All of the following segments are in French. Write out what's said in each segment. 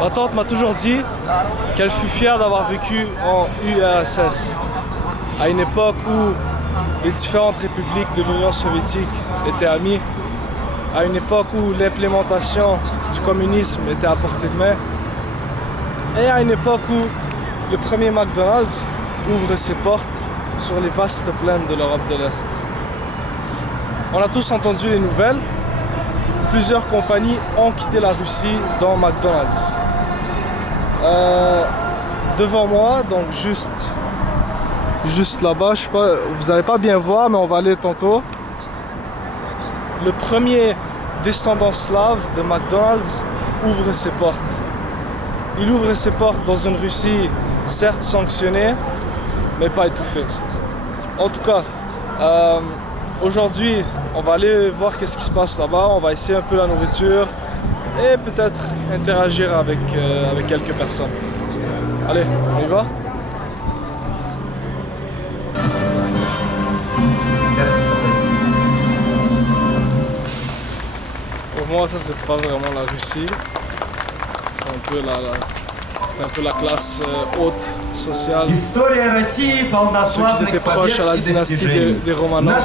Ma tante m'a toujours dit qu'elle fut fière d'avoir vécu en URSS, à une époque où les différentes républiques de l'Union soviétique étaient amies, à une époque où l'implémentation du communisme était à portée de main, et à une époque où le premier McDonald's ouvre ses portes sur les vastes plaines de l'Europe de l'Est. On a tous entendu les nouvelles. Plusieurs compagnies ont quitté la Russie, dont McDonald's. Devant moi, donc juste là-bas, je sais pas, vous n'allez pas bien voir, mais on va aller tantôt. Le premier descendant slave de McDonald's ouvre ses portes. Il ouvre ses portes dans une Russie certes sanctionnée, mais pas étouffée. En tout cas, aujourd'hui, on va aller voir qu'est-ce qui se passe là-bas. On va essayer un peu la nourriture et peut-être interagir avec quelques personnes. Allez, on y va? Pour moi, ça c'est pas vraiment la Russie. C'est un peu la classe haute sociale. Ceux qui étaient proches à la dynastie des Romanov.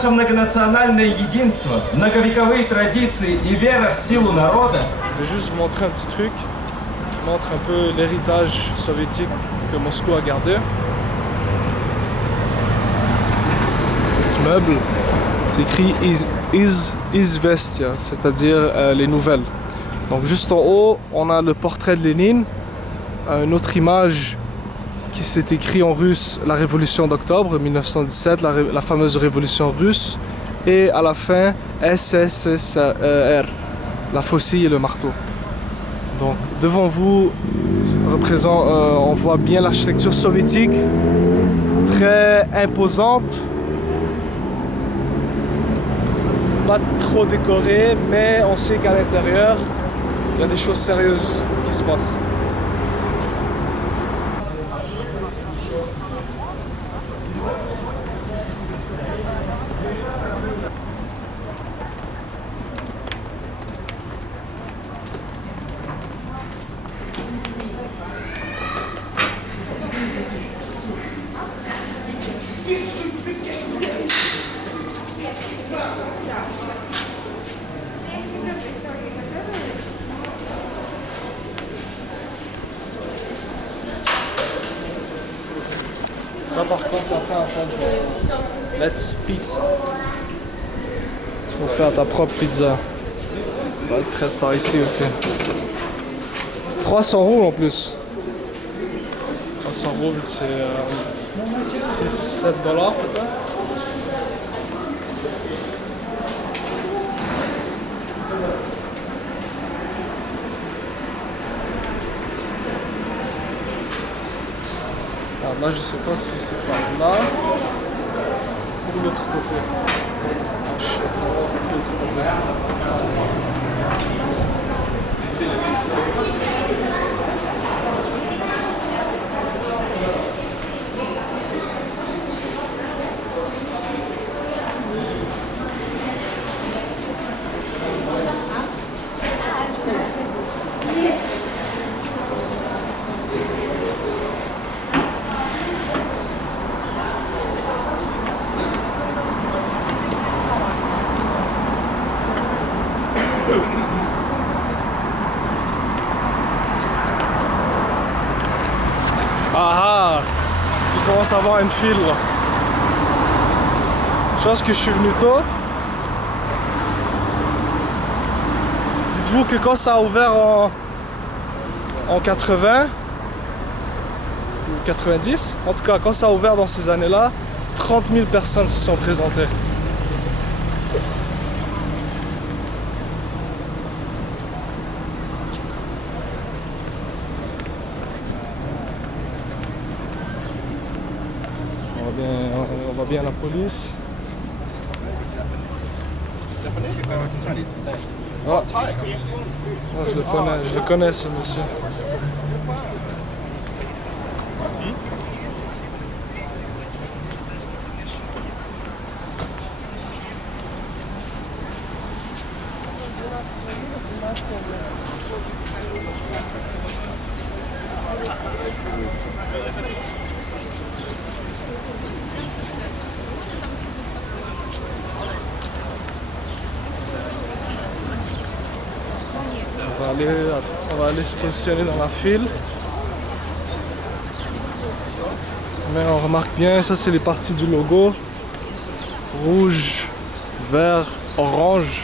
Je vais juste vous montrer un petit truc qui montre un peu l'héritage soviétique que Moscou a gardé. Petit meuble, c'est écrit Izvestia, c'est-à-dire les nouvelles. Donc juste en haut, on a le portrait de Lénine, une autre image qui s'est écrit en russe, la révolution d'octobre 1917, la fameuse révolution russe, et à la fin SSSR, la faucille et le marteau. Donc devant vous, on voit bien l'architecture soviétique, très imposante, pas trop décorée, mais on sait qu'à l'intérieur, il y a des choses sérieuses qui se passent. Ça par contre, ça fait un fond, je pense. Let's Pizza. Tu peux faire ta propre pizza. Elle va être prête par ici aussi. 300 roubles en plus. 300 roubles, c'est 6-7 $ peut-être. Alors là, je sais pas si c'est par là ou l'autre côté. Je sais pas, l'autre côté. Ah ah! Il commence à avoir une file là. Je pense que je suis venu tôt. Dites-vous que quand ça a ouvert en 80 ou 90, en tout cas quand ça a ouvert dans ces années-là, 30 000 personnes se sont présentées. On voit bien la police. Oh. Oh, je le connais ce monsieur. On va aller se positionner dans la file. Mais on remarque bien, ça c'est les parties du logo. Rouge, vert, orange.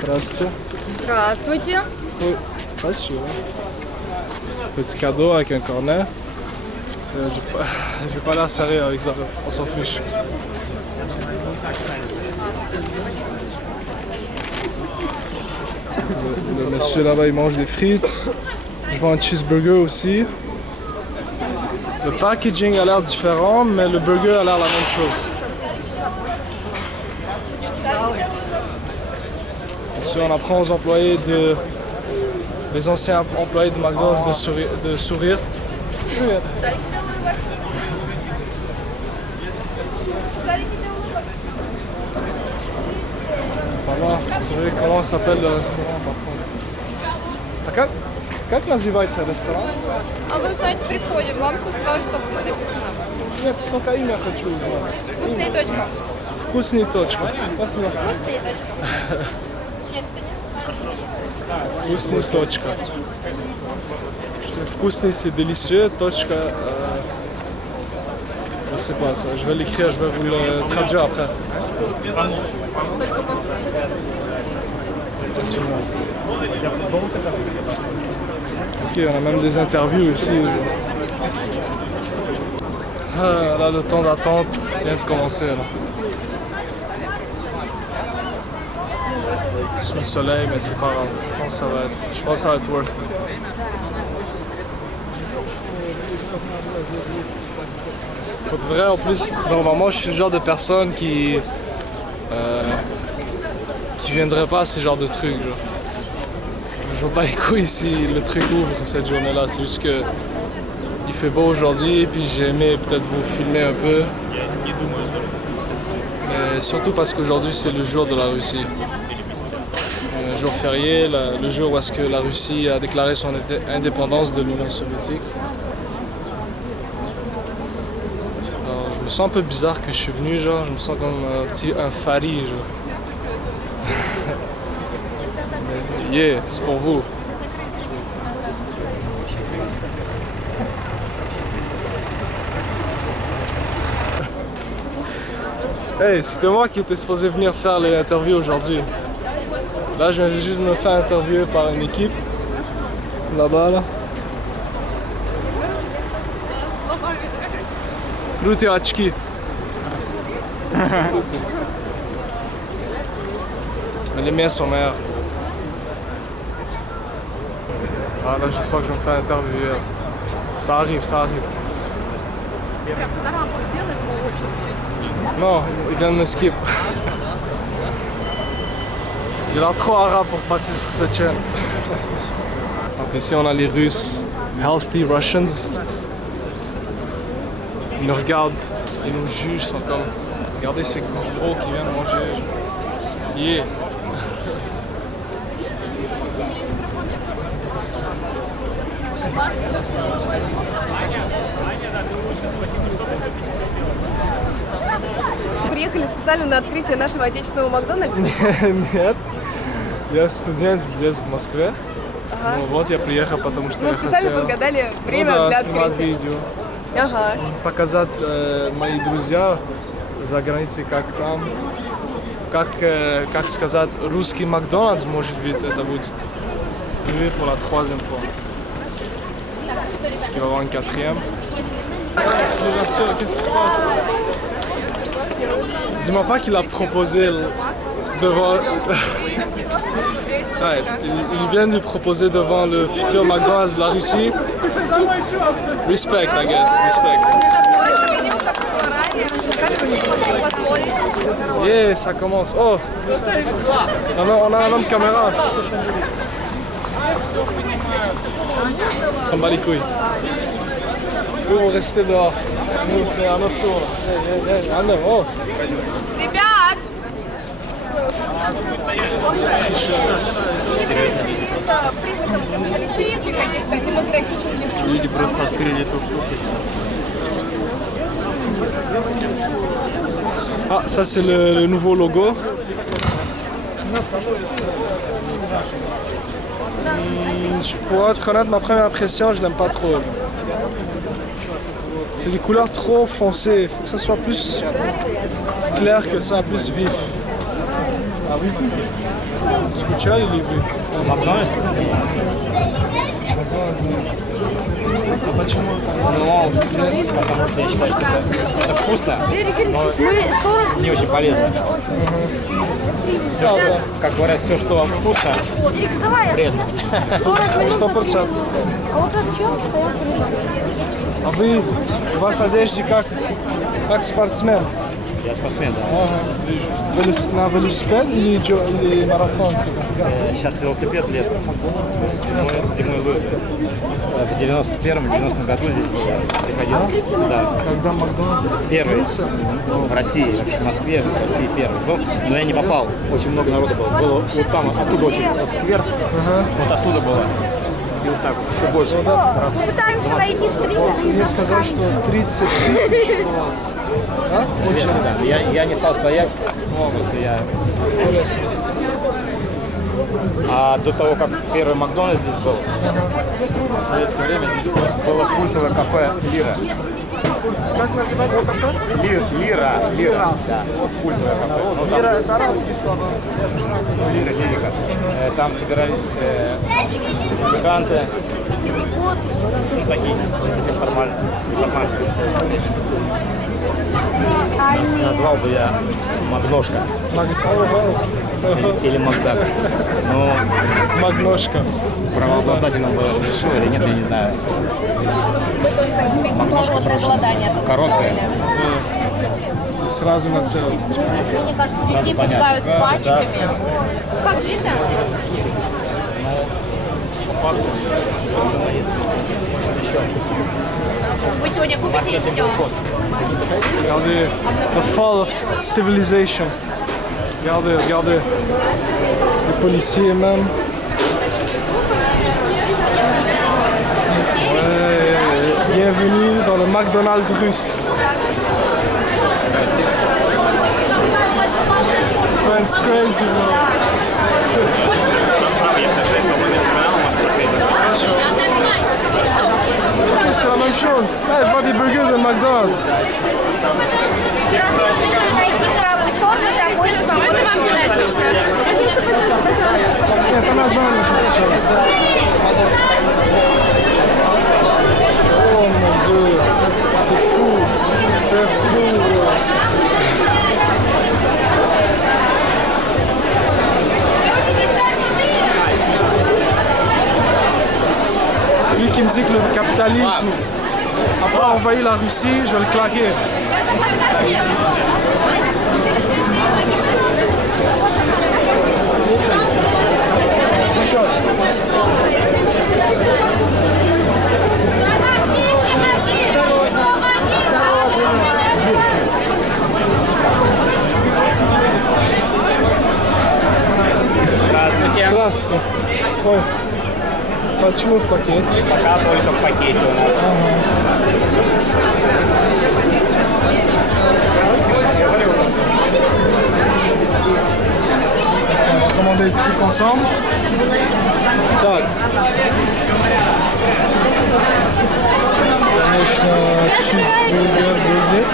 Здравствуйте. Здравствуйте. Oui, спасибо. Petit cadeau avec un cornet. Je vais pas l'air sérieux avec ça, on s'en fiche. Le monsieur là-bas il mange des frites. Je vois un cheeseburger aussi. Le packaging a l'air différent, mais le burger a l'air la même chose. Ici on apprend aux employés les anciens employés de McDonald's de sourire. Voilà, vous savez comment s'appelle le restaurant par contre. Как называется ресторан? А вы знаете, при входе вам все скажут, что написано. Нет, только имя хочу узнать. Вкусная точка. Вкусный точка. Спасибо. Вкусная точка. Нет, это не. Вкусный точка. Вкусный c'est délicieux, точка. Je sais pas ça. Je vais l'écrire, je vais vous le traduire après. Только вкусная. Ok, on a même des interviews aussi. Là, le temps d'attente vient de commencer. Là. Sous le soleil, mais c'est pas grave. Je pense que ça va être worth it. Pour de vrai, en plus, normalement, je suis le genre de personne qui viendrait pas à ce genre de trucs. Genre. Je vois pas les couilles si le truc ouvre cette journée-là. C'est juste que il fait beau aujourd'hui, puis j'ai aimé peut-être vous filmer un peu. Mais surtout parce qu'aujourd'hui c'est le jour de la Russie. Un jour férié, le jour où est-ce que la Russie a déclaré son indépendance de l'Union soviétique. Alors, je me sens un peu bizarre que je suis venu, genre, je me sens comme un fari, genre. Mais yeah, c'est pour vous. Hey, c'était moi qui étais supposé venir faire les interviews aujourd'hui. Là, je viens juste me faire interviewer par une équipe. Là-bas, là. Крути очки. Mais les miens sont meilleurs. Ah là, je sens que je vais me faire interviewer. Ça arrive, ça arrive. Non, il vient de me skip. J'ai l'air trop arabe pour passer sur cette chaîne. Donc ici on a les Russes, Healthy Russians. Ils nous regardent, ils nous jugent, ils sont comme... Regardez ces gros qui viennent manger. Yeah. Приехали специально на открытие нашего отечественного Макдональдса? Нет. Я студент здесь, в Москве. Ну, вот я приехал, потому что я специально хотел... подгадали время для снимать открытия. видео. Ага. Показать мои друзья за границей, как там, как сказать, русский Макдональдс, может быть, это будет pour la troisième fois. Est-ce qu'il va y avoir une quatrième? Qu'est-ce qui se passe? Dis-moi pas qu'il a proposé devant... Ouais, il vient de lui proposer devant le futur McDonald's de la Russie. Respect, I guess. Respect. Yeah, ça commence. Oh! On a la même caméra. On s'en bat les couilles. Vous, vous restez dehors. Nous, c'est à notre tour. Allez, oh! Ребят! Признаком фантастических каких-то демократических чувств. Люди просто открыли эту штуку. Ah, ça c'est le nouveau logo. Pour être honnête, ma première impression, je l'aime pas trop. C'est des couleurs trop foncées. Il faut que ça soit plus clair que ça, plus vif. Ah oui. Скучали ли вы? Макдональдс? А почему здесь? Потому что я считаю, что это вкусно, но не очень полезно. Все, что, как говорят, все, что вам вкусно, вредно. 100%. А вы, у вас одежда как спортсмен? Я спортсмен, да. Ага, вижу. На велосипед или марафон? Сейчас велосипед летом, зимой лыжи. В 91-90 году здесь было, приходил сюда. Когда Макдональдс Первый открылся? в России, вообще в Москве, в России первый. Ну, но я не попал, очень много народу было. Было вот там, оттуда очень, вот сквер, вот оттуда было. И вот так вот, еще больше. Раз. Пытаемся найти стрим. Мне сказали, что 30 тысяч было. Да? Очень. Да, я не стал стоять, просто я... А до того, как первый Макдональдс здесь был, в советское время здесь было культовое кафе «Лира». Как называется кафе? Лира, да, культовое кафе. Ну, там, Лира – это арабский слова. лирика. Там собирались музыканты, ну, такие, не совсем формальные, неформальные в советское время. Назвал бы я Магношка или Макдак. Но Магношка. правообладателем бы разрешил или нет, я не знаю. Магношка хорошая, короткая, И сразу на целый. сразу понятно. Ассоциация. Как это? Вы сегодня купите еще? Regardez, the fall of civilization. Regardez. Les policiers même. Ouais, bienvenue dans le McDonald's russe. Man, it's crazy, bro. C'est la même chose. Ouais, je vois des burgers de McDonald's. Нет, она занята сейчас. О, mon Dieu. C'est fou. C'est fou, bro. Celui qui me dit que le capitalisme n'a pas envahi la Russie, je vais le claquer. Здравствуйте. Здравствуйте. Ой, почему в пакет? Пока только в пакете у нас. On va commander des trucs ensemble. Так. Конечно, cheeseburger, deuxième.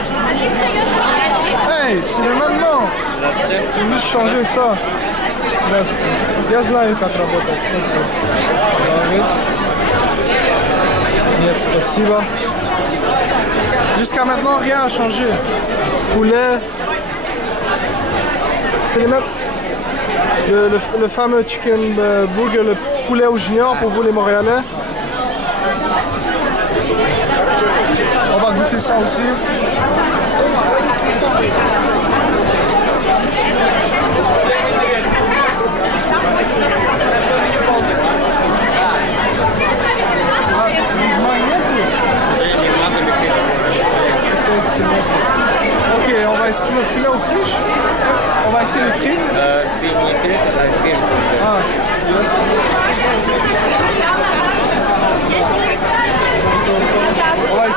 Эй, c'est le même nom. Здравствуйте. Faut juste changer ça. Здравствуйте. Я знаю, как работать. Спасибо. Давид. Нет, спасибо. Jusqu'à maintenant, rien n'a changé. Poulet. C'est les mêmes. Le fameux chicken burger, le poulet au junior pour vous les Montréalais. On va goûter ça aussi. Ok, on va essayer le filet aux fiches. On va essayer les frites. Фини, фиш, Ah, yes.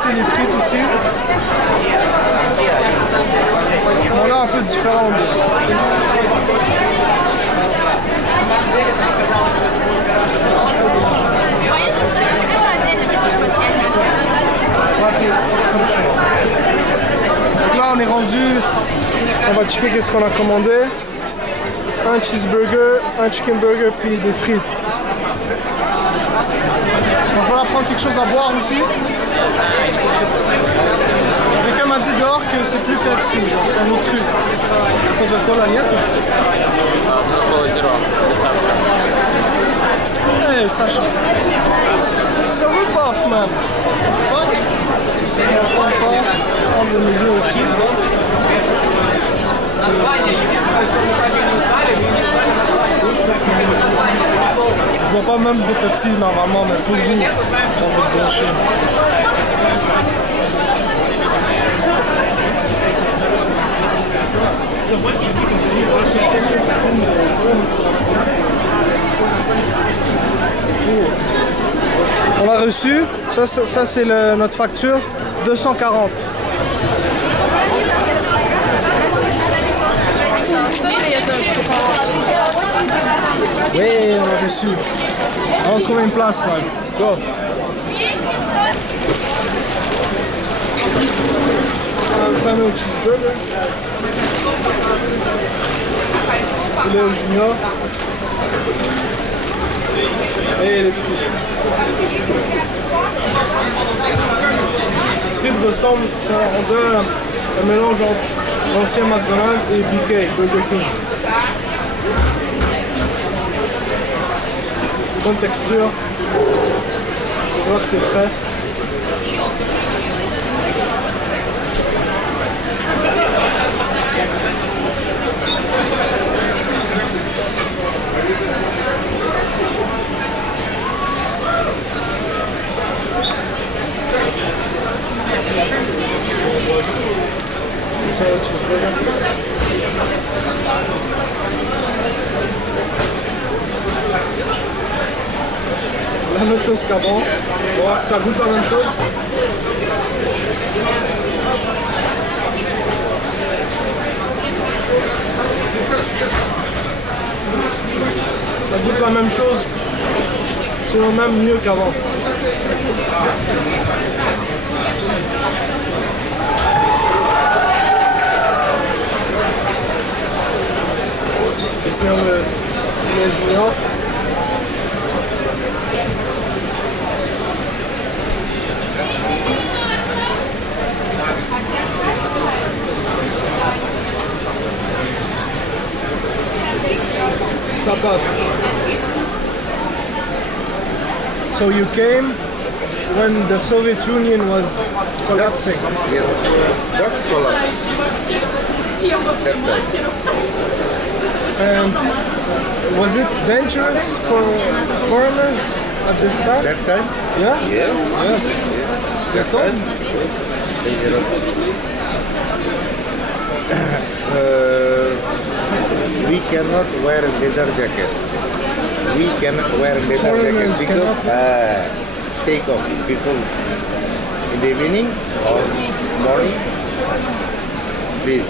c'est les frites aussi. On a un peu différent. Donc là on est rendu, on va checker qu'est-ce qu'on a commandé. Un cheeseburger, un chicken burger puis des frites. Donc on va prendre quelque chose à boire aussi. Quelqu'un m'a dit dehors que c'est plus Pepsi, genre c'est un autre truc. Coca-Cola нет? Hey Sacha, c'est un rip-off man. Fuck. On va prendre ça, prendre le milieu aussi. Je bois pas même de Pepsi normalement, mais pour vous, on va brancher. On a reçu, ça c'est notre facture, 240. Oui, on a reçu. On va trouver une place là. Go. Un fameux cheeseburger. Poulet au junior. Et les frites. Les frites ressemblent, on dirait un mélange entre l'ancien McDonald's et BK, Burger King. Bonne texture. Je vois que c'est frais. C'est un cheeseburger. La même chose qu'avant. On va voir si ça goûte la même chose. Ça goûte la même chose, sinon même mieux qu'avant. Ici on a le junior. Ça passe. So you came when the Soviet Union was collapsing. Yes, just collapse. That time. And was it dangerous for foreigners at this time? That time? Yeah? Yes. Yes. That time? Dangerous. We cannot wear leather jacket. We cannot wear leather Foreigners jacket because take off people in the evening or morning. Please,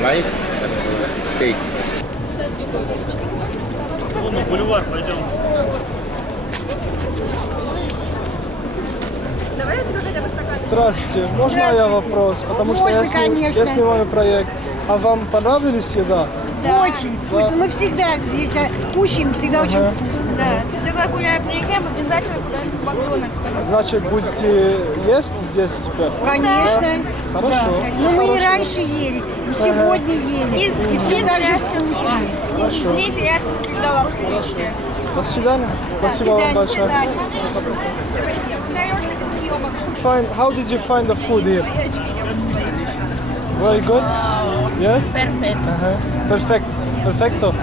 knife and take. Вон на бульвар пойдем. Здравствуйте, можно я вопрос? Потому что Можно, конечно. я снимаю проект. А вам понравилась еда? Очень вкусно. Мы всегда здесь кушаем, всегда очень вкусно. Да. Всегда куда приезжаем, обязательно куда-нибудь в Макдональдс пойдем. Значит, будете есть здесь теперь? Конечно. Хорошо. Да. Но мы и раньше ели, и сегодня ели. И И всегда зря же все-таки. вкусно. Не зря все-таки ждал открытия. До свидания. Спасибо вам До большое. свидания. Берешь съемок. How did you find the food here? Very good? Yes? Perfect. Perfect. Perfecto.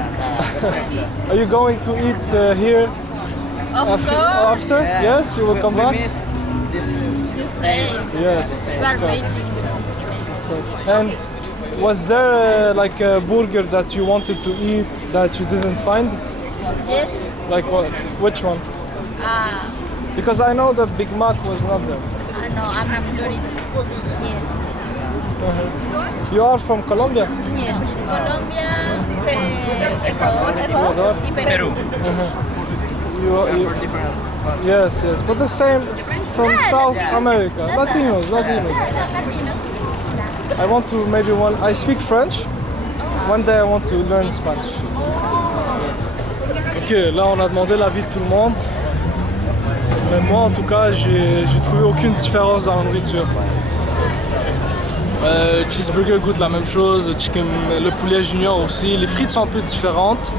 Are you going to eat here Of course. after? Yes, you will come back? This place. Yes. We are of waiting. course. And was there like a burger that you wanted to eat that you didn't find? Yes. Like what? Which one? Because I know the Big Mac was not there. no, I'm a Florida. Нет. You are from Colombia? Нет. Colombia, Ecuador y Perú. Yes, yes, but the same from South America. Latinos. Latinos. I want to maybe I speak French. One day I want to learn Spanish. Ok, là on a demandé l'avis de tout le monde. Mais moi en tout cas, j'ai trouvé aucune différence dans la nourriture. Cheeseburger goûte la même chose, le poulet junior aussi. Les frites sont un peu différentes,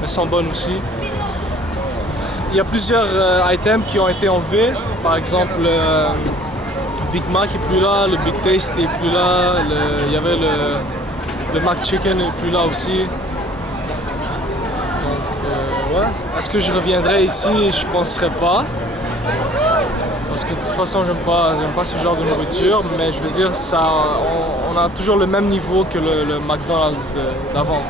mais sont bonnes aussi. Il y a plusieurs items qui ont été enlevés. Par exemple, le Big Mac est plus là, le Big Taste est plus là, il y avait le Mac Chicken est plus là aussi. Donc, ouais. Est-ce que je reviendrai ici? Je penserais pas. Parce que de toute façon, j'aime pas ce genre de nourriture, mais je veux dire, on a toujours le même niveau que le McDonald's d'avant.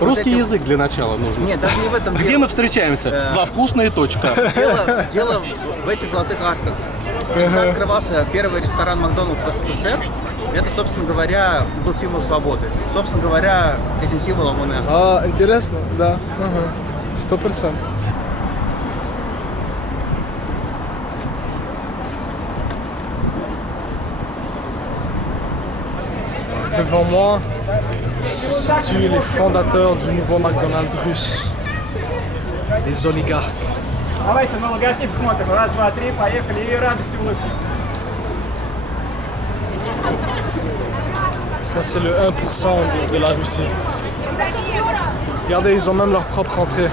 Русский язык для начала нужно. Нет, даже не в этом Где дело. мы встречаемся? Во вкусная точка. Дело в этих золотых арках. Когда открывался первый ресторан Макдональдс в СССР, это, собственно говоря, был символ свободы. Собственно говоря, этим символом он и остался. Ah, интересно, да. 100%. Devant moi se situent les fondateurs du nouveau McDonald's russe, les oligarques. Давайте на логотип смотрим. Раз, два, три, поехали. И радости улыбки. Ça, c'est le 1% de la Russie. Regardez, ils ont même leur propre entrée.